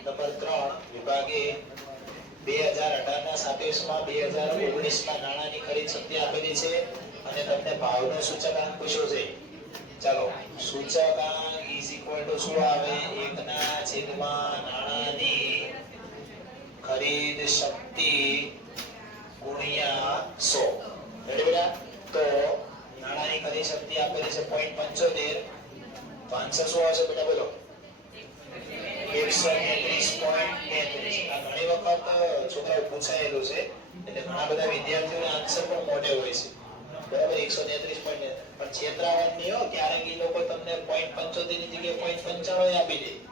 Number ત્રણ, વિભાગે બે હજાર અઢાર ના સાપેક્ષમાં બે હજાર ઓગણીસમાં નાણાંની ખરીદ શક્તિ આપેલી છે અને તમને ભાવનો સૂચકાંક પૂછ્યો છે. ચાલો, સૂચકાંક ઇઝ ઇક્વલ ટુ શું આવે? એકના છેદમાં નાણાંની ખરીદ શક્તિ ગુણ્યા સો. બેટા? તો નાણાંની ખરીદ શક્તિ આપેલી છે પોઈન્ટ પંચોતેર. પાંચસો શું આવશે બેટા બોલો. એકસો તેત્રીસ. પોઈન્ટ પૂછાયેલું છે. એટલે ઘણા બધા વિદ્યાર્થીઓના આન્સર પણ મોટે હોય છે. બરાબર? એકસો તેત્રીસ પોઈન્ટ તમને પોઈન્ટ પંચોતેર પોઈન્ટ પંચાણું આપી દે.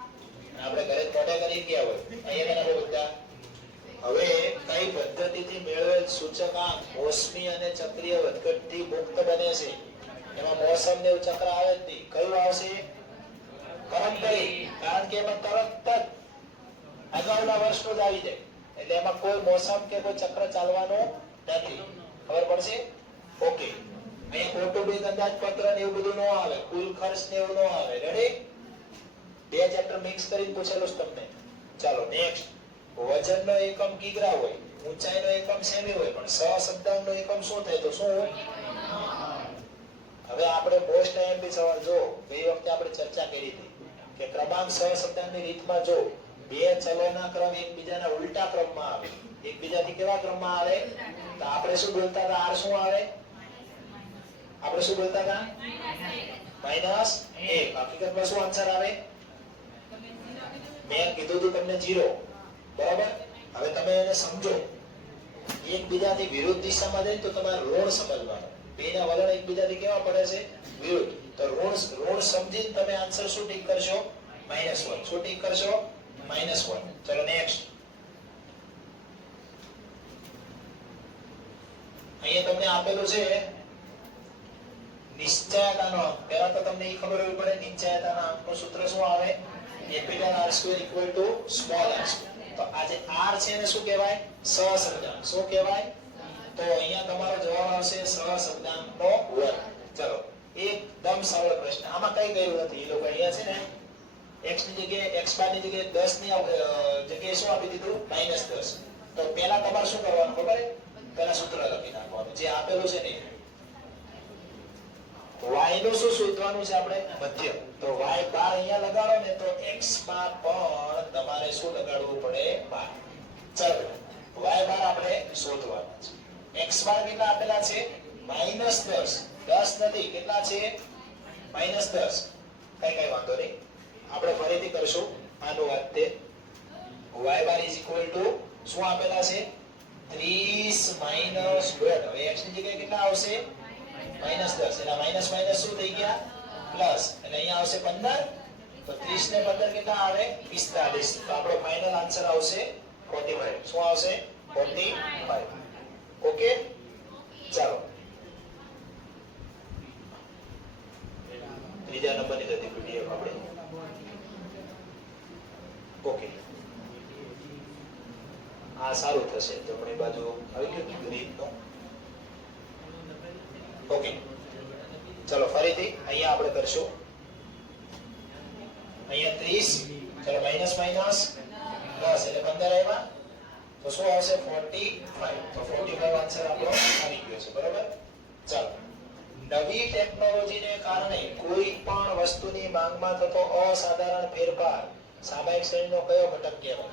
આપણે ઘરે મોટા કરી ગયા હોય. અહીંયા બધા? હવે કઈ પદ્ધતિથી મેળવેલ સૂચકાંક મોસમી અને ચક્રીય વધઘટથી મુક્ત બને છે? એમાં મોસમ ને ચક્ર આવે જ નહીં. કયું આવશે? કરમદરી કારણ કે એમાં તરત જ અગાઉના વર્ષનું જ આવી જાય. એટલે એમાં કોઈ મોસમ કે કોઈ ચક્ર ચાલવાનો નથી. ખબર પડશે? ઓકે. અહીંયા કૌટુંબિક અંદાજપત્ર ને એવું બધું ન આવે કુલ ખર્ચ ને એવું ન આવે. રેડી બે ચેપ્ટર મિક્સ કરીને પૂછેલું છે તમને. ચાલો નેક્સ્ટ વજનનો એકમ કિગ્રા હોય ઊંચાઈનો એકમ સેમી હોય પણ સહશબ્દાંકનો એકમ શું થાય તો શું હોય? હવે આપણે મોસ્ટ આઈએમપી સવાલ જો ગઈ વખતે આપણે ચર્ચા કરી હતી. કે ક્રમાંક સહશબ્દાંકની રીતમાં જો બે ચલોના ક્રમ એકબીજાના ઉલટા ક્રમમાં આવે, એકબીજાથી કેવા ક્રમમાં આવે? તો આપણે શું બોલતા હતા? આર શું આવે? આપણે શું બોલતા હતા? માઇનસ એક. હકીકતમાં શું આન્સર આવે? મેં કીધું હતું તમને જીરો. બરાબર? હવે તમે એને સમજો. એકબીજાથી વિરુદ્ધ દિશામાં જઈ તો તમારે ઋણ સમજવાનું. બેના વલણ એકબીજાથી કેવા પડે છે? વિરુદ્ધ. તો ઋણ ઋણ સમજી તમે આન્સર શું ટીક કરશો માઇનસ વન શું ટીક કરશો માઇનસ વન ચલો નેક્સ્ટ અહીંયા તમને આપેલું છે, નિશ્ચયતાનો પહેલા તો તમને એ ખબર હોવી પડે, નિશ્ચયતાના અંકનું સૂત્ર શું આવે? Capital R square equal to small R તો આ જે આર છે એને શું કહેવાય? સહશબ્દાંક શું કહેવાય? તો અહીંયા તમારો જવાબ આવશે સહશબ્દાંકનો વર્ગ. ચલો, એકદમ સરળ પ્રશ્ન. આમાં કઈ ગયું નથી? એ લોકો અહીંયા છે ને x ની જગ્યાએ, x બારની જગ્યાએ 10 ની જગ્યાએ શું આપી દીધું? માઇનસ દસ. તો પહેલા તમારે શું કરવાનું ખબર? પહેલા સૂત્ર લખી નાખવાનું. જે આપેલું છે ને y નું શું શોધવાનું છે આપણે? મધ્ય. તો y બાર અહીંયા લગાડો ને તો x માં પણ તમારે શું લગાડવું પડે? બાર. ચાલો, y બાર આપણે શોધવાનું છે. X બાર કેટલા આપેલા છે? માઇનસ દસ. દસ નથી. કેટલા છે? માઇનસ દસ. કઈ કઈ વાંધો નહીં. આપણે ફરીથી કરશું આનું વાત તે y બાર ઇઝ શું આપેલા છે? 30 માઇનસ દોઢ હવે x ની જગ્યાએ કેટલા આવશે? માઇનસ દસ. એટલે માઇનસ માઇનસ શું થઈ ગયા? પ્લસ એટલે અહીંયા આવશે પંદર. તો ત્રીસ ને પંદર કેટલા આવે? પિસ્તાલીસ. તો આપણો ફાઇનલ આન્સર આવશે ફોર્ટી ફાઈવ શું આવશે? ફોર્ટી ફાઈવ ઓકે ચાલો ત્રીજા નંબરની હતી પીડીએફ આપણે. ઓકે આ સારું થશે. જમણી બાજુ આવી ગયું રીતનું ઓકે ચલો, ફરીથી અહીંયા આપણે કરશું. અહીંયા 30 ચલો માઇનસ માઇનસ દસ, એટલે 15 આવ્યા. તો શું આવશે? 45 તો 45 આન્સર આપણો આવી ગયો છે, બરોબર? ચાલો. નવી ટેકનોલોજીને કારણે કોઈ પણ વસ્તુની માંગમાં થતો અસાધારણ ફેરફાર સામાયિક શ્રેણીનો કયો ઘટક કહેવાય?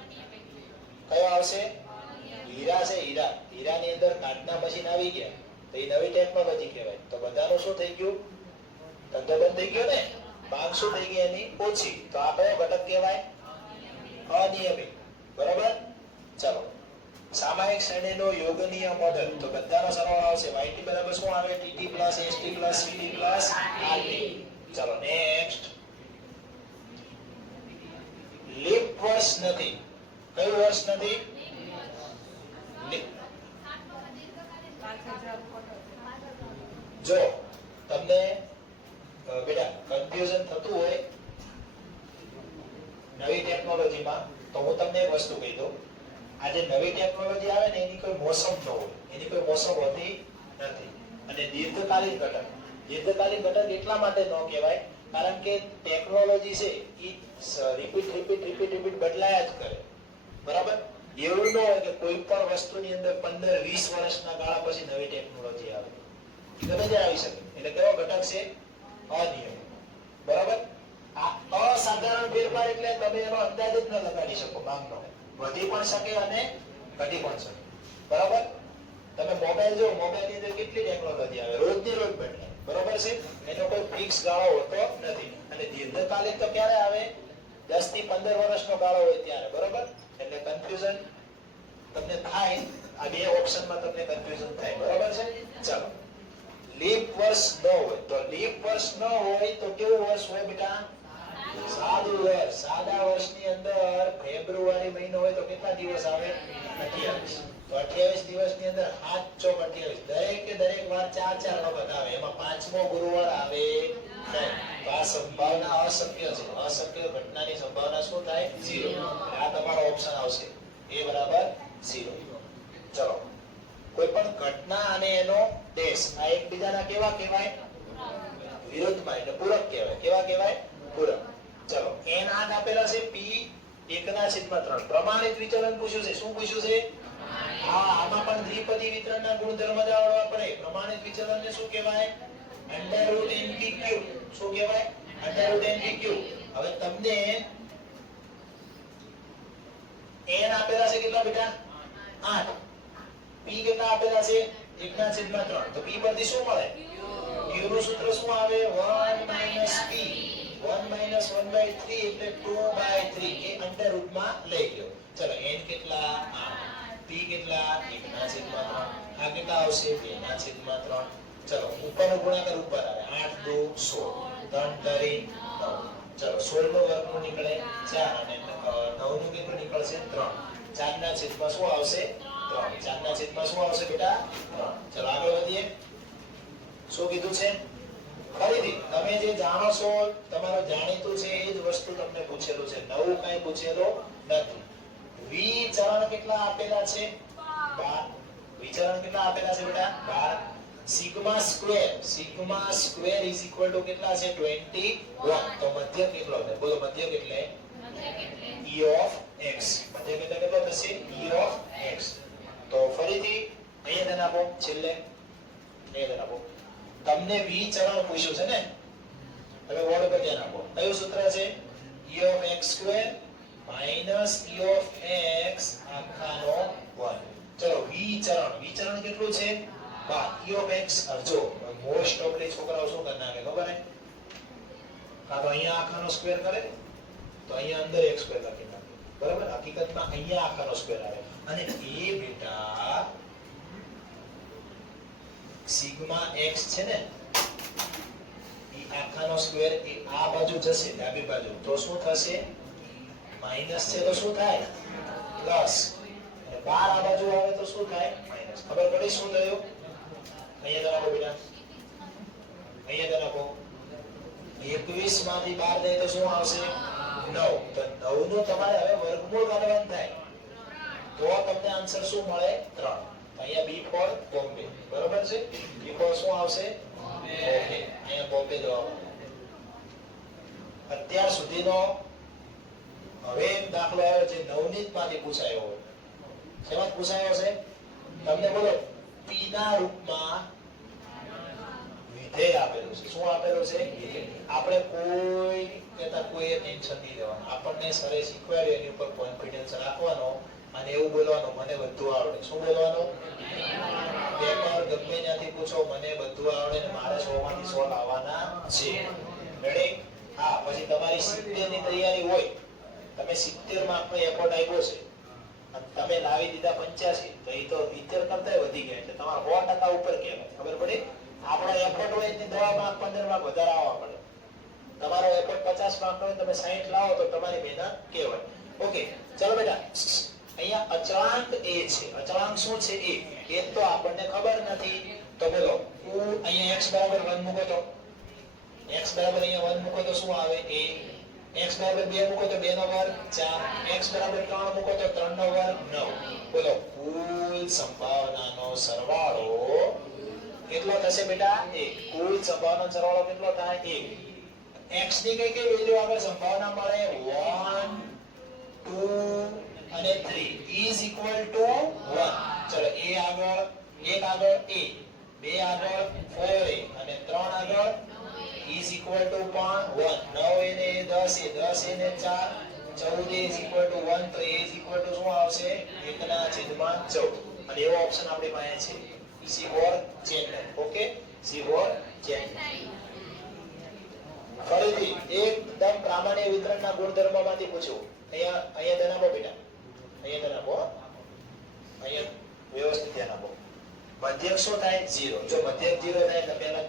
કયો આવશે? હીરા છે હીરા. હીરાની અંદર કાચના મશીન આવી ગયા. તો એ નવી ટેકનોલોજી કહેવાય. તો બધાનું શું થઈ ગયું? ધંધો બંધ થઈ ગયો ને? માંગ શું થઈ ગઈ એની? ઓછી. તો આ કયો ઘટક કહેવાય? અનિયમિત. બરાબર? ચલો. સામાયિક શ્રેણીનો યોગનીય મોડેલ તો બધાનો સરવાળો આવશે. Yt બરાબર શું આવે? Tt st cd rt ચલો નેક્સ્ટ લીપ વર્ષ નથી. કયું વર્ષ નથી? જો, તમને બેટા કન્ફ્યુઝન થતું હોય નવી ટેકનોલોજીમાં તો હું તમને એક વસ્તુ કહી દઉં. આ જે નવી ટેકનોલોજી આવે ને એની કોઈ મોસમ ન હોય. એની કોઈ મોસમ હોતી નથી. અને દીર્ઘકાલીન ઘટક. દીર્ઘકાલીન ઘટક એટલા માટે ન કહેવાય, કારણ કે ટેકનોલોજી છે એ રિપીટ રિપીટ રિપીટ રિપીટ બદલાયા જ કરે. બરાબર? એવું ન હોય કે કોઈ પણ વસ્તુની અંદર પંદર, વીસ વર્ષના ગાળા પછી નવી ટેકનોલોજી આવે. ગમે ત્યારે આવી શકે. એટલે કયો ઘટક છે? અનિયમ બરાબર? આ અસાધારણ ફેરફાર એટલે તમે એનો અંદાજ જ ન લગાડી શકો, માંગનો. વધી પણ શકે અને ઘટી પણ શકે. બરાબર? તમે મોબાઈલ જો મોબાઈલની અંદર કેટલી ટેકનોલોજી આવે? રોજની રોજ બદલાય. બરાબર છે? એનો કોઈ ફિક્સ ગાળો હોતો નથી. અને દીર્ઘકાલીન તો ક્યારે આવે? 10 થી 15 વર્ષનો ગાળો હોય ત્યારે. બરાબર? એટલે કન્ફ્યુઝન તમને થાય. આ બે ઓપ્શનમાં તમને કન્ફ્યુઝન થાય. બરાબર છે? ચાલો. લીપ વર્ષ ન હોય. તો લીપ વર્ષ ન હોય તો કેવું વર્ષ હોય બેટા? સાદું વર્ષ સાદા વર્ષની અંદર ફેબ્રુઆરી મહિનો હોય તો કેટલા દિવસ આવે? 28 તો 28 દિવસની અંદર સાત ચોક 28 દરેકે દરેક વાર ચાર ચાર વખત આવે. એમાં પાંચમો ગુરુવાર આવે. તો આ તમારો ઓપ્શન આવશે. એ બરાબર ઝીરો ચલો. કોઈ પણ ઘટના અને એનો દેશ. આ એકબીજાના કેવા કહેવાય? વિરુદ્ધમાં એટલે પૂરક કહેવાય. કેવા કહેવાય? પૂરક. ચલો n આઠ આપેલા છે p એકના છેદમાં ત્રણ. પ્રમાણિત વિચલન પૂછ્યું છે, શું પૂછ્યું છે? હા, આમાં પણ દ્વિપદી વિતરણના ગુણધર્મ જાણવા પડે. પ્રમાણિત વિચલનને શું કહેવાય? Under root NPQ. શું કહેવાય? Under root NPQ. હવે તમને n આપેલા છે કેટલા બેટા? આઠ. p કેટલા આપેલા છે? એકના છેદમાં ત્રણ. તો પી પરથી શું મળે? Q નું સૂત્ર શું આવે? 1 minus p 1 minus 1 by 3 એટલે 2 by 3 એ અંડર રૂટમાં લઈ ગયો. ચલો, n કેટલા? 8 p કેટલા? 1 ના છેદમાં 3 આ કેટલા આવશે? 2 ના છેદમાં 3 ચલો, ઉપરનો ગુણાકાર ઉપર આવે. 8 2 16 3 તરી 9 ચલો 16 નો વર્ગમૂળ નીકળે 4 અને 9 નું નીકળશે? 3 4 ના છેદમાં શું આવશે? 3 4 ના શું આવશે બેટા? 3 ચલો, આગળ વધીએ. શું કીધું છે? ફરીથી તમે જે જાણો છો, તમારું જાણીતું છે, એ જ વસ્તુ તમને પૂછેલું છે. નવું કઈ પૂછેલો નથી. વિચરણ કેટલા આપેલા છે? 12 વિચરણ કેટલા આપેલા છે બેટા? 12 sigma square. Sigma square is equal to કેટલા છે? 21 તો મધ્યક કેટલો છે? બોલો મધ્યક કેટલે? E of x. મધ્યક એટલે કેટલો થશે? E of x. તો ફરીથી અહીંયા ધ્યાન આપો, છેલ્લે. અહીંયા ધ્યાન આપો. તમને વિચરણ પૂછ્યું છે ને? હવે વર્ડ પર ધ્યાન આપો. કયું સૂત્ર છે? E of x square minus e of x આખાનો વર્ગ. ચલો વિચરણ વિચરણ કેટલું છે? બા e of x જો મોસ્ટ ઓફલી છોકરાઓ શું કરી નાખે, ખબર હે? કાં તો અહીંયા આખાનો સ્ક્વેર કરે. તો અહીંયા અંદર x સ્ક્વેર લખી નાખે. બરાબર? હકીકતમાં અહીંયા આખાનો સ્ક્વેર આવે. અને એ બેટા સિગ્મા x છે ને, એ આખાનો સ્ક્વેર એ આ બાજુ જશે ડાબી બાજુ. તો શું થશે? માઇનસ છે તો શું થાય? પ્લસ. અને બાર આ બાજુ આવે તો શું થાય? માઇનસ ખબર પડી શું થયું? અહીંયા જણાવો બેટા. અહીંયા જણાવો એકવીસમાંથી બાર જાય તો શું આવશે? નવ. તો નવનું તમારે હવે વર્ગમૂળ કાઢવાનું થાય. તો તમને આન્સર શું મળે? ત્રણ. અહીંયા બી ફોર બોમ્બે બરોબર છે? બી ફોર શું આવશે? અહીંયા બોમ્બે જવાબ અત્યાર સુધીનો હવે દાખલો આવ્યો છે. નવનીતમાંથી પૂછાયો શેમાં પૂછાયો છે તમને બોલો. પી ના રૂપમાં વિધેય આપેલું છે. શું આપેલું છે? આપણે કોઈ કહેતા કોઈ ટેન્શન નહીં લેવાનું. આપણને સરે શીખવાડ્યું એની ઉપર કોન્ફિડન્સ રાખવાનો અને એવું બોલવાનું મને બધું આવડે. શું બોલવાનું? પેપર ગમે ત્યાંથી પૂછો, મને બધું આવડે ને મારે સો માંથી સો લાવવાના છે. રેડી હા, પછી તમારી સિત્તેરની તૈયારી હોય. તમે સિત્તેર માર્ક નો એફર્ટ આપ્યો છે. તમે લાવી દીધા પંચ્યાસી, તો એ તો સિત્તેર કરતા વધી ગયા. એટલે તમારા સો ટકા ઉપર કહેવાય. ખબર પડી? આપણો એફર્ટ હોય એની દવા માર્ક પંદર માર્ક વધારે આવવા પડે. તમારો એફર્ટ પચાસ માર્ક હોય, તમે સાહીઠ લાવો તો તમારી મહેનત કહેવાય. ઓકે ચલો બેટા. અહીંયા અચળાંક એ છે. અચળાંક શું છે? એ. એ તો આપણને ખબર નથી. તો બોલો હું અહીંયા x બરાબર 1 મૂકો તો. x અહીંયા 1 મૂકો તો શું આવે? a x બરાબર 2 મૂકો તો 2 નો વર્ગ 4 x બરાબર 3 મૂકો તો 3 નો વર્ગ 9 બોલો, કુલ સંભાવનાનો સરવાળો કેટલો થશે બેટા? 1 કુલ સંભાવનાનો સરવાળો કેટલો થાય? 1 x ની કઈ કઈ વેલ્યુ આગળ સંભાવના મળે? 1 2 અને 3 is equal to 1 ચલો, a આગળ 1 આગળ, a. બે આગળ 4a અને ત્રણ આગળ, is equal to પણ 1 9 એને 10 એ 10 એને 4 14 is equal to 1 તો a is equal to શું આવશે? 1 ના છેદમાં 14 અને એવો ઓપ્શન આપણી પાસે છે. C for chain okay C for chain ફરીથી, એકદમ પ્રામાણ્ય વિતરણના ગુણધર્મમાંથી પૂછ્યું અહીંયા અહીંયા તેના બેટા. અહીંયા ધ્યાન અહીંયા વ્યવસ્થિત ધ્યાન આપો મધ્યક શું થાય ઝીરો. જો મધ્યક ઝીરો થાય એટલે પહેલા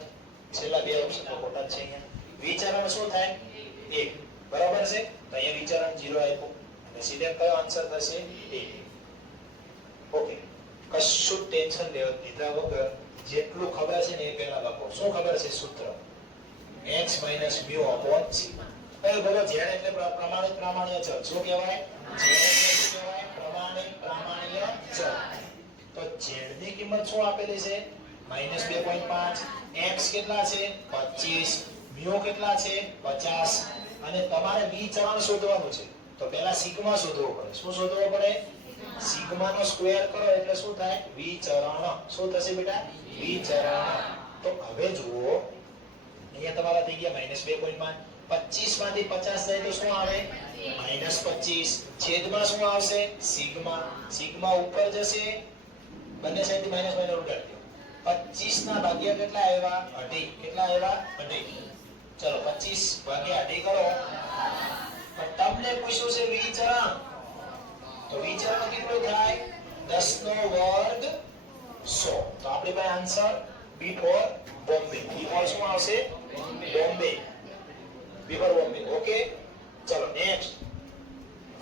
છેલ્લા બે ઓપ્શન ખોટા છે અહીંયા. વિચારણ શું થાય? એક. બરાબર છે? તો અહીંયા વિચારણ ઝીરો આપ્યો. અને સીધે કયો આન્સર થશે? એક. ઓકે. કશું ટેન્શન લેવા દીધા વગર જેટલું ખબર છે ને એ પહેલા લખો. શું ખબર છે? સૂત્ર. x minus mu upon sigma હવે બોલો z એટલે પ્ર- પ્રમાણિત પ્રમાણ્ય ચલ. શું કહેવાય? z પ્રમાણિત પ્રામાણ્ય ચલ તો z ની કિંમત શું આપેલી છે minus 2.5 x કેટલા છે 25 mu કેટલા છે 50 અને તમારે વિચરણ શોધવાનું છે તો પહેલા સિગ્મા શોધવો પડે શું શોધવો પડે સિગ્મા સ્ક્વેર કરો એટલે શું થાય વિચરણ શું થશે બેટા વિચરણ તો હવે જુઓ, અહીંયા તમારા થઈ ગયા માઇનસ બે પોઈન્ટ પાંચ પચીસમાંથી પચાસ જાય તો શું આવે? માઇનસ પચીસ. છેદમાં શું આવશે? સિગ્મા. સિગ્મા ઉપર જશે. બંને સાઈડથી માઇનસ માઇનસ ઉડાડી દો. પચીસ ના ભાગ્યા કેટલા આવ્યા? અઢી. કેટલા આવ્યા? અઢી. ચલો, પચીસ ભાગ્યા અઢી કરો. પણ તમને પૂછ્યું છે વિચરણ. તો વિચરણ કેટલું થાય? દસ નો વર્ગ સો. તો આપણી પાસે answer B for Bombay B for શું આવશે? બોમ્બે ફોર બોમ્બે ઓકે ચલો નેક્સ્ટ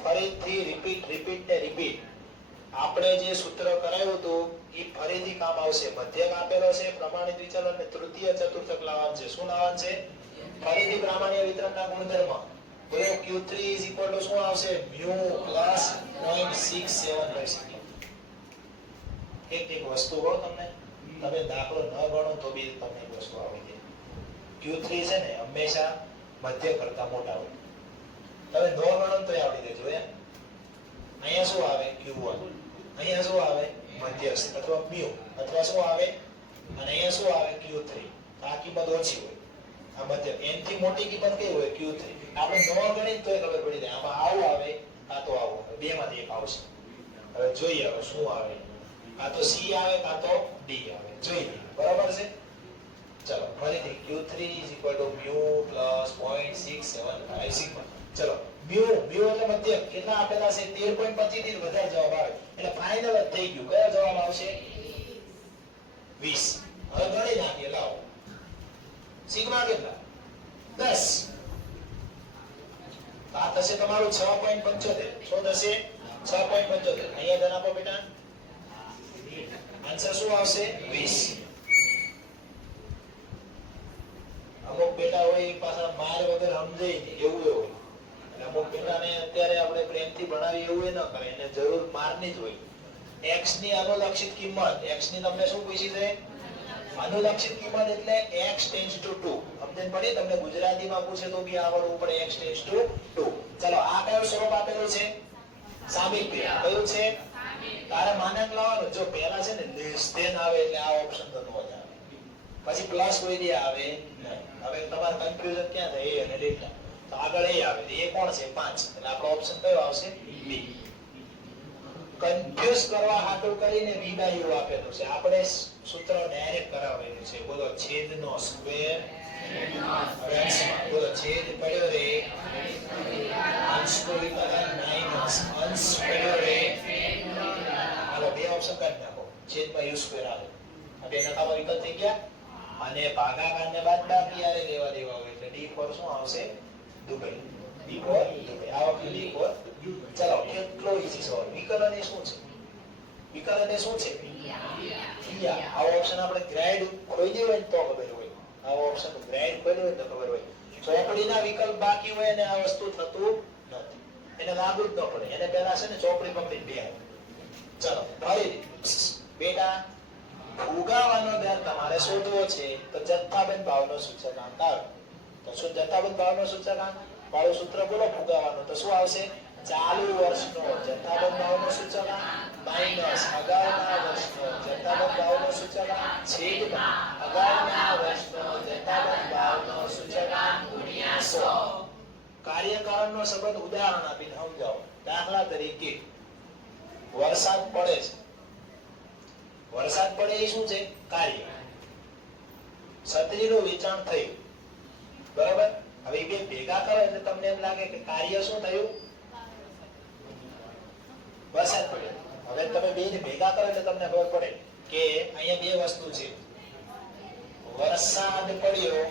ફરીથી રિપીટ રિપીટ ને રિપીટ આપણે જે સૂત્ર કરાયું હતું, એ ફરીથી કામ આવશે. મધ્યક આપેલો છે, પ્રમાણિત વિચલન અને તૃતીય ચતુર્થક લાવવાનું છે. શું લાવવાનું છે? ફરીથી પ્રામાણ્ય વિતરણના ગુણધર્મ. તો Q3 is equal to શું આવશે? mu plus 0.67 રહી શકે એક એક વસ્તુ કહો તમને. તમે દાખલો ન ગણો તો બી તમને વસ્તુ આવડી જાય. Q3 છે ને, હંમેશા મધ્ય કરતા મોટા હોય. તમે નો ગણો તો આવડી દેજો જોયા અહીંયા શું આવે? Q1 અહીંયા શું આવે? મધ્યસ્થ અથવા મ્યુ. અથવા શું આવે? અને અહીંયા શું આવે? Q three. આ કિંમત ઓછી હોય. આ મધ્ય. એનથી મોટી કિંમત કઈ હોય? Q three. આપણે ન ગણિત તોય ખબર પડી જાય. આમાં આવું આવે કાં તો આવું આવે. બે માંથી એક આવશે. હવે જોઈએ હવે શું આવે. કાં તો સી આવે કાં તો ડી આવે. જોઈએ. બરાબર છે? ચલો ફરીથી Q3 is equal to mu plus 0.675 sigma ચલો, mu mu એટલે મધ્ય કેટલા આપેલા છે? 13.25 થી વધારે જવાબ આવે. એટલે ફાઇનલ જ થઈ ગયું. કયો જવાબ આવશે? 20 હવે ગણી નાખીએ, લાવો. સિગ્મા કેટલા? 10 આ થશે તમારું 6.75 શું થશે? 6.75 અહીંયા ધ્યાન આપો બેટા. આન્સર શું આવશે? 20 અમુક બેટા હોય પાછા માર વગર સમજે નહીં, એવું એટલે અમુક બેટાને અત્યારે આપણે પ્રેમથી ભણાવીએ એવું એ ન કરે, એને જરૂર મારની જ હોય. એક્સની અનુલક્ષિત કિંમત એક્સની તમને શું પૂછી છે? અનુલક્ષિત કિંમત એટલે x ટેન્ડ્સ ટુ 2 સમજણ પડી, તમને ગુજરાતીમાં પૂછે તો બી આવડવું પડે x ટેન્ડ્સ ટુ 2 ચલો, આ કયો સ્વરૂપ આપેલું છે? સાબિત ક્રિયા કયું છે? તારે માનક લાવવાનું. જો પહેલા છે ને નિસ્તેન આવે એટલે આ ઓપ્શન તો નો પછી પ્લસ કોઈ દી આવે હવે તમારે કન્ફ્યુઝન ક્યાં થાય? અને ડેલ્ટા તો આગળ એ આવે. એ કોણ છે? પાંચ. એટલે આપણો ઓપ્શન કયો આવશે? બી કન્ફ્યુઝ કરવા હાટું કરીને u આપેલું છે. આપણે સૂત્ર ડાયરેક્ટ કરાવેલું છે. બોલો છેદનો સ્ક્વેર બોલો, છેદ પડ્યો રે અંશનો વિકલન માઇનસ અંશ પડ્યો રે હાલો, બે ઓપ્શન કાઢી નાખો. છેદમાં યુ સ્ક્વેર આવે. આ બે નકામા વિકલ્પ થઈ ગયા? અને ને બાદબાકી આરે લેવા દેવા હોય એટલે d ફોર શું આવશે? દુબઈ. D for Dubai. આ વખતે d ફોર ચલો, કેટલો ઈઝી સવાલ. વિકલન એ શું છે? વિકલન એ શું છે? ક્રિયા આ ઓપ્શન આપણે ગ્રેડ હોય ને તો ખબર હોય. આ ઓપ્શન ગ્રેડ ખોઈ હોય ને તો ખબર હોય. ચોપડીના વિકલ્પ બાકી હોય અને આ વસ્તુ થતું નથી. એને લાગુ જ ન પડે. એને પહેલા છે ને ચોપડી પકડી બે ચલો, ભાઈ, બેટા ફુગાવાનો દર તમારે શોધવો છે, તો જથ્થાબંધ ભાવનો સૂચકાંક આવે. તો શું જથ્થાબંધ ભાવનો સૂચકાંક વાળું સૂત્ર બોલો ફુગાવાનું તો શું આવશે? ચાલુ વર્ષનો જથ્થાબંધ ભાવનો સૂચકાંક માઇનસ અગાઉના વર્ષનો જથ્થાબંધ ભાવનો સૂચકાંક છેદમાં અગાઉના વર્ષનો જથ્થાબંધ ભાવનો સૂચકાંક ગુણ્યા 100 કાર્યકારણનો સંબંધ ઉદાહરણ આપીને સમજાવો. દાખલા તરીકે, વરસાદ પડે છે. વરસાદ પડે એ શું છે? કાર્ય. છત્રીનું વેચાણ થયું. બરાબર? હવે બે ભેગા કરો એટલે તમને એમ લાગે કે કાર્ય શું થયું? વરસાદ પડ્યો હવે તમે બે ભેગા કરો એટલે તમને ખબર પડે કે અહીંયા બે વસ્તુ છે. વરસાદ પડ્યો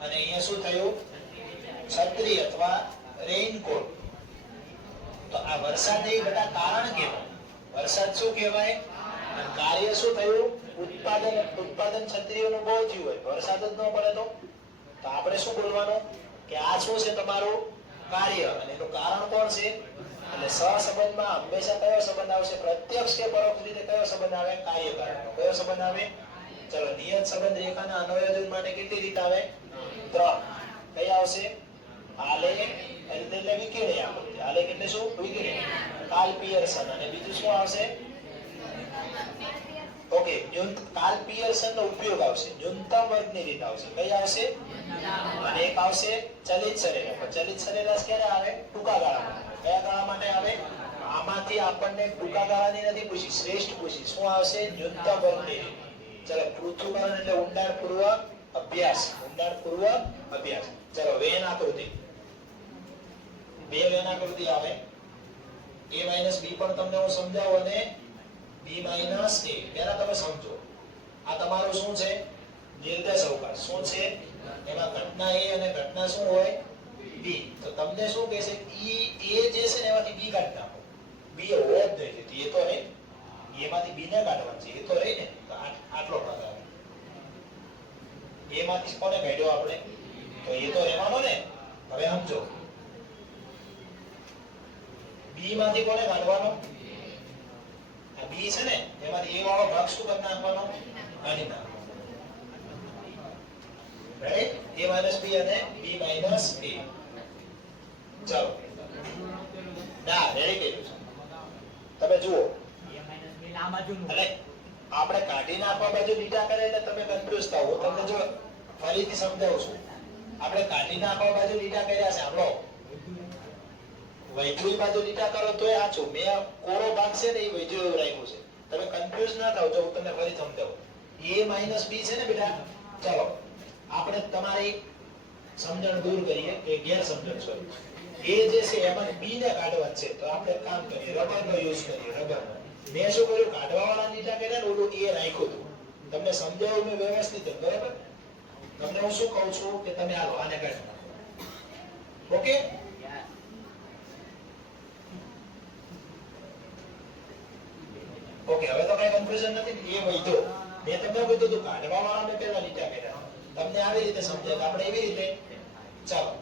અને અહીંયા શું થયું? છત્રી અથવા રેઇનકોટ તો આ વરસાદ એ બધા કારણ કહેવાય. વરસાદ શું કહેવાય? કાર્ય શું થયું? ઉત્પાદન ઉત્પાદન છત્રીઓનું બહુ થયું હોય. વરસાદ જ ન પડે તો? તો આપણે શું બોલવાનું? કે આ શું છે તમારું કાર્ય? અને એનું કારણ કોણ છે? એટલે સહસંબંધમાં હંમેશા કયો સંબંધ આવશે? પ્રત્યક્ષ કે પરોક્ષ રીતે કયો સંબંધ આવે? કાર્યકારણનો કયો સંબંધ આવે? ચલો, નિયત સંબંધ રેખાના અન્વયોજન માટે કેટલી રીત આવે? ત્રણ. કઈ આવશે? આલે એટલે વિકિરણી આકૃતિ આલેખ એટલે શું? વિકિરણી કાલ પિયર્સન અને બીજું શું આવશે? ઓકે કાલ પિયર્સન ઉપયોગ આવશે. ન્યૂનતમ વર્ગની રીત આવશે. કઈ આવશે? અને એક આવશે ચલિત સરેરાશ. ચલિત સરેરાશ ક્યારે આવે? ટૂંકા ગાળામાં. કયા ગાળા માટે આવે? આમાંથી આપણને ટૂંકા ગાળાની નથી પૂછી, શ્રેષ્ઠ પૂછી. શું આવશે? ન્યૂનતમ વર્ગની રીત. ચલો, પૃથ્વીકરણ એટલે ઊંડાણપૂર્વક અભ્યાસ. ઊંડાણપૂર્વક અભ્યાસ. ચલો, વેન આકૃતિ. બે વેન આકૃતિ આવે. a માઇનસ બી પણ તમને હું સમજાવું અને બી માઇનસ એ પહેલા તમે સમજો. આ તમારું શું છે? નિર્દેશ અવકાશ. શું છે? એમાં ઘટના એ અને ઘટના શું હોય? બી તો તમને શું કહેશે? ઈ એ જે છે ને એમાંથી બી કાઢી નાખો. બી હોવો જ નહીં એ તો રહે. એમાંથી બી ને કાઢવાનું છે. એ તો રહી ને? તો આટલો ભાગ આવે એમાંથી કોને કાઢ્યો આપણે? તો એ તો રહેવાનો ને? હવે સમજો. બી માંથી કોને કાઢવાનો? બી છે ને, એમાંથી એ વાળો ભાગ શું કરી નાખવાનો? કાઢી નાખવાનો. રાઈટ એ માઇનસ બી અને બી માઇનસ a. ચાલો. ના રેડી કર્યું છે તમે જુઓ. એટલે આપણે કાઢી નાખવા બાજુ લીટા કરે એટલે તમે કન્ફ્યુઝ હું તમને જો ફરીથી સમજાવું છું. આપણે કાઢી નાખવા બાજુ લીટા કર્યા છે આપણો વૈધ્યુય બાજુ લીટા કરો તોય આ છું. મેં કોરો ભાગ છે ને એ એવું રાખ્યું છે. તમે કન્ફ્યુઝ ના થાવ. જો હું તમને ફરી સમજાવું. એ માઇનસ બી છે ને બેટા? ચાલો. આપણે તમારી સમજણ દૂર કરીએ. કે ગેરસમજણ સોરી એ જે છે, એમાં બી ને કાઢવા છે. તો આપણે કામ કરીએ. રબર નો યુઝ કરીએ રબર મેં શું કર્યું? કાઢવા વાળા લીટા કર્યા ને ઓલું એ રાખ્યું હતું. તમને સમજાવ્યું મેં વ્યવસ્થિત બરાબર? તમને હું શું કહું છું કે તમે હાલો આને કાઢો ઓકે ઓકે હવે તો કઈ કન્ફ્યુઝન નથી. એ વૈધો. મેં તમને કીધું હતું કાઢવા વાળા મેં પહેલા લીટા કર્યા તમને આવી રીતે સમજાય આપણે એવી રીતે ચાલો.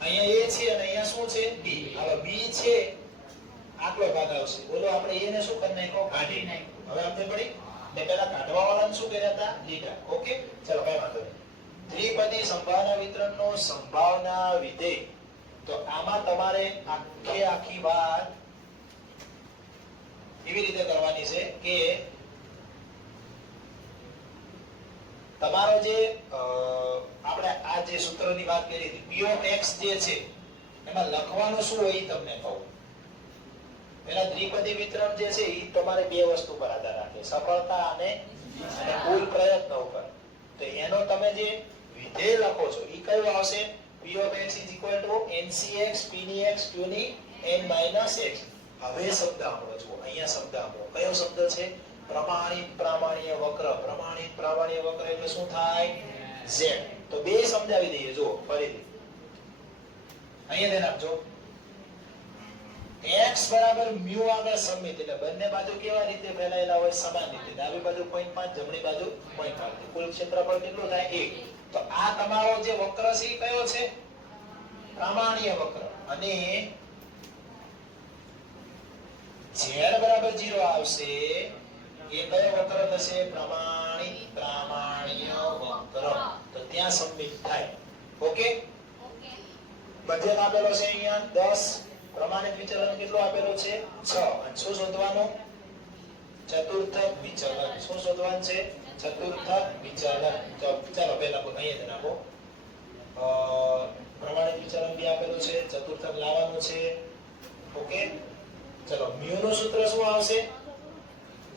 અહીંયા એ છે અને અહીંયા શું છે? બી. હવે બી છે, આટલો ભાગ આવશે. બોલો, આપણે a ને શું કરી નાખ્યો? કાઢી નાખ્યો. હવે આપણે પડી? ને પહેલા કાઢવા વાળાને શું કર્યા હતા? લીટા. ઓકે ચાલો, કઈ વાંધો નહીં. ત્રિપદી સંભાવના વિતરણનો સંભાવના વિધેય. તો આમાં તમારે આખે આખી વાત એવી રીતે કરવાની છે કે તમારો જે આપણે આ જે સૂત્રની વાત કરી હતી પીઓ એક્સ જે છે, એમાં લખવાનું શું હોય તમને કહું. પેલા દ્વિપદી વિતરણ જે છે એ તમારે બે વસ્તુ પર આધાર રાખે, સફળતા અને અને કુલ પ્રયત્નો ઉપર. તો એનો તમે જે વિધેય લખો છો એ કયો આવશે? P of x is equal to ncx p ની x, q ની હવે શબ્દ આપણો જુઓ. અહીંયા શબ્દ આપણો કયો શબ્દ છે? પ્રમાણિત પ્રામાણ્ય વક્ર. પ્રમાણિત પ્રામાણ્ય વક્ર એટલે શું થાય? z તો બે સમજાવી દઈએ. જુઓ, ફરીથી. અહીંયા ધ્યાન આપજો. x બરાબર મ્યુ આગળ સમિત. એટલે બંને બાજુ કેવા રીતે ફેલાયેલા હોય? સમાન રીતે. ડાબી બાજુ 0.5 જમણી બાજુ 0.5 કુલ ક્ષેત્રફળ કેટલું થાય? 1 તો આ તમારો જે વક્ર છે કયો છે? પ્રામાણ્ય વક્ર. અને z બરાબર 0 આવશે એ કયો વક્ર થશે? પ્રમાણિત પ્રામાણ્ય વક્ર. તો ત્યાં સબમિટ થાય. ઓકે? મધ્યક આપેલો છે અહીંયા? દસ. પ્રમાણિક વિચલન કેટલો આપેલો છે? છ. અને શું શોધવાનું? ચતુર્થક વિચલન. શું શોધવાનું છે? ચતુર્થક વિચલન. તો ચાલો પહેલા અહીંયા જ નાખો અ, પ્રમાણિત વિચલન બી આપેલું છે. ચતુર્થક લાવવાનું છે. ઓકે? ચલો મ્યુ નું સૂત્ર શું આવશે?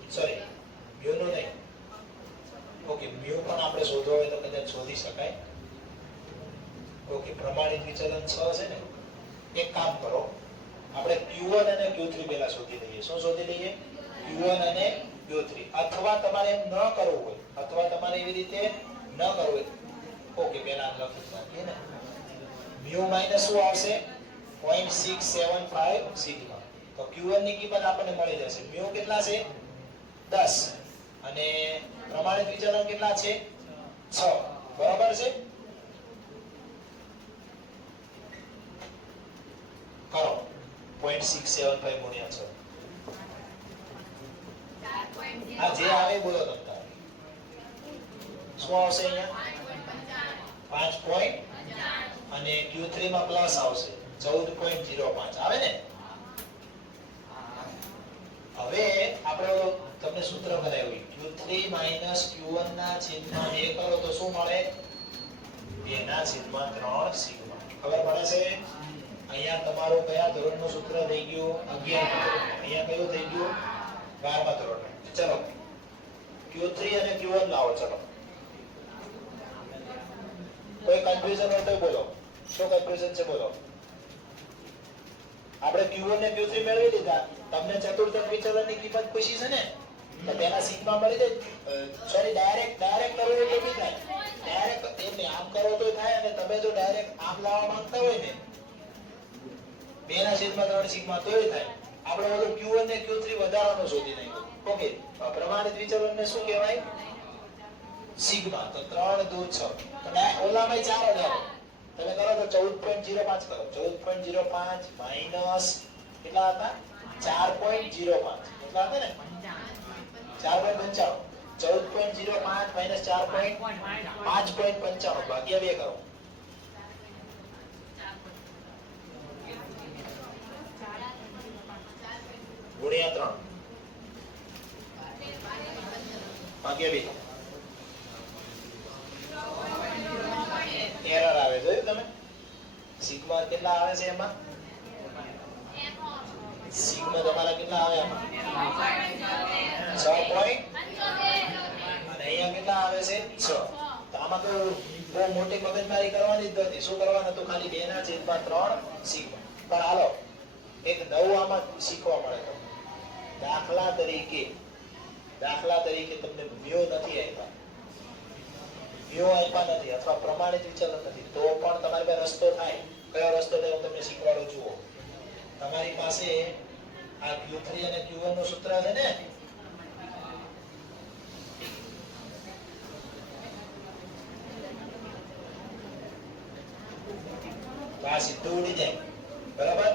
સોરી મ્યુ નું નહીં. ઓકે મ્યુ પણ આપણે શોધવા હોય તો કદાચ શોધી શકાય. ઓકે પ્રમાણિત વિચલન 6 છે ને? એક કામ કરો, આપણે Q1 અને Q3 પહેલા શોધી લઈએ. શું શોધી લઈએ? Q1 અને Q3 અથવા તમારે ન કરવું હોય, અથવા તમારે એવી રીતે ન કરવું હોય. ઓકે પહેલા લખી નાખીએ ને. મ્યુ માઇનસ શું આવશે? 0.675 સિગ્મા. તો qn ની કિંમત આપણને મળી જશે. મ્યુ કેટલા છે? 10 અને પ્રમાણિત વિચલન કેટલા છે? 6 બરાબર છે? કરો. 0.675 ગુણ્યા 6 આ જે આવે બોલો તમ તારે. શું આવશે અહીંયા? પાંચ પોઈન્ટ અને Q3 માં પ્લસ આવશે. ચૌદ પોઈન્ટ જીરો પાંચ. આવે ને? હવે આપણે તમને સૂત્ર બનાવ્યું. Q3 માઇનસ Q1 ના છેદમાં બે કરો તો શું મળે? બે ના છેદમાં ત્રણ સિગ્મા. ખબર પડે છે? અહીંયા તમારું કયા ધોરણનું સૂત્ર થઈ ગયું? 11 અહીંયા કયું થઈ ગયું? 12મા ધોરણ. ચલો. Q3 અને Q1 લાવો, ચલો. કોઈ કન્ફ્યુઝન હોય તો બોલો. શું કન્ફ્યુઝન છે? બોલો. આપણે Q1 ને Q3 મેળવી લીધા. તમને ચતુર્થક વિચલનની કિંમત પૂછી છે ને, તો તેના સિગ્મા મળી જાય. સોરી ડાયરેક્ટ ડાયરેક્ટ કરો તો બી થાય. ડાયરેક્ટ એમને આમ કરો તો થાય અને તમે જો ડાયરેક્ટ આમ લાવવા માંગતા હોય ને બે ના છેદમાં ત્રણ સિગ્મા તોય થાય. આપણે ઓલું Q1 ને Q3 વધારાનું શોધી નાખ્યો. ઓકે પ્રમાણિત વિચલનને શું કહેવાય? સિગ્મા, તો ત્રણ દુ છ. તો ઓલામાં ઓલામાંય ચાર જ આવે તમે કરો તો ચૌદ પોઈન્ટ જીરો પાંચ કરો. ચૌદ પોઈન્ટ જીરો પાંચ માઇનસ કેટલા હતા? ચાર પોઈન્ટ જીરો પાંચ. કેટલા હતા ને? ચાર પોઈન્ટ પંચાણું. ચૌદ પોઈન્ટ જીરો પાંચ માઇનસ ચાર પોઈન્ટ પાંચ. પોઈન્ટ પંચાણું. ભાગ્યા બે કરો. ગુણ્યા ત્રણ. ભાગ્યા બે એરર આવે જોયું તમે સિગ્મા કેટલા આવે છે એમાં? સિગ્મા તમારા કેટલા આવે એમાં છ પોઈન્ટ અને અહીંયા કેટલા આવે છે? છ. તો આમાં તો બહુ મોટી મગજમારી કરવાની જ નથી. શું કરવાનું? હતું ખાલી બે ના છેદમાં ત્રણ સિગ્મા. પણ હાલો, એક નવું આમાં શીખવા મળે તો. દાખલા તરીકે દાખલા તરીકે તમને મ્યો નથી આપ્યા. મ્યો આપ્યા નથી, અથવા પ્રમાણિત વિચલન નથી. તો પણ તમારી પાસે રસ્તો થાય. કયો રસ્તો લેવો તમને શીખવાડું જુઓ તમારી પાસે આ Q3 અને Q1 નું સૂત્ર છે ને? આ સીધું ઉડી જાય. બરાબર?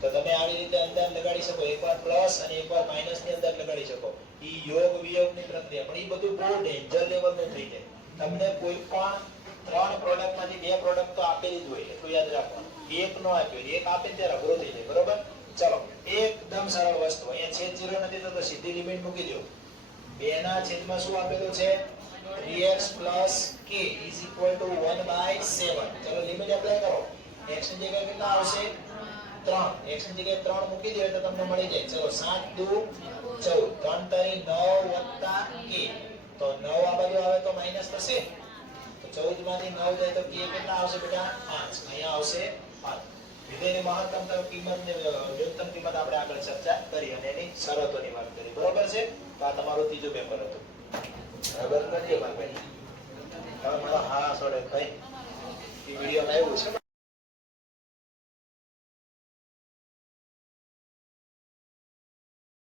તો તમે આવી રીતે અંદર લગાડી શકો. એકવાર પ્લસ અને એકવાર માઇનસની અંદર લગાડી શકો. ઈ યોગ વિયોગની પ્રક્રિયા. પણ ઈ બધું બહુ ડેન્જર લેવલનું થઈ જાય. તમને કોઈ પણ ત્રણ પ્રોડક્ટમાંથી બે પ્રોડક્ટ તો આપેલી જ હોય એટલું યાદ રાખવાનું. એક નો આપ્યો, એક આપે ત્યારે અઘરો થઈ જાય, બરોબર? ચલો, એકદમ સરળ વસ્તુ. અહીંયા છેદ જીરો નથી તો સીધી લિમિટ મૂકી દો બે ના છેદમાં શું આપેલું છે? 3x k is equal to 1 by 7 ચલો લિમિટ એપ્લાય કરો. x ની જગ્યાએ કેટલા આવશે? 3 x ની જગ્યાએ 3 મૂકી દો તો તમને મળી જાય. ચલો 7 2 14 3 તરી 9 વત્તા k. તો 9 આ બાજુ આવે તો માઇનસ થશે? તો 14 માંથી 9 જાય તો કે કેટલા આવશે બેટા? પાંચ. અહીંયા આવશે પાંચ. વિધેયની મહત્તમ કિંમત ને ન્યૂનતમ કિંમત આપણે આગળ ચર્ચા કરી અને એની શરતોની વાત કરી. બરોબર છે? તો આ તમારું ત્રીજું પેપર હતું. બરાબર? નથી મારા ભાઈ હા, સોડે, ભાઈ. એ વીડિયો આવ્યું છે.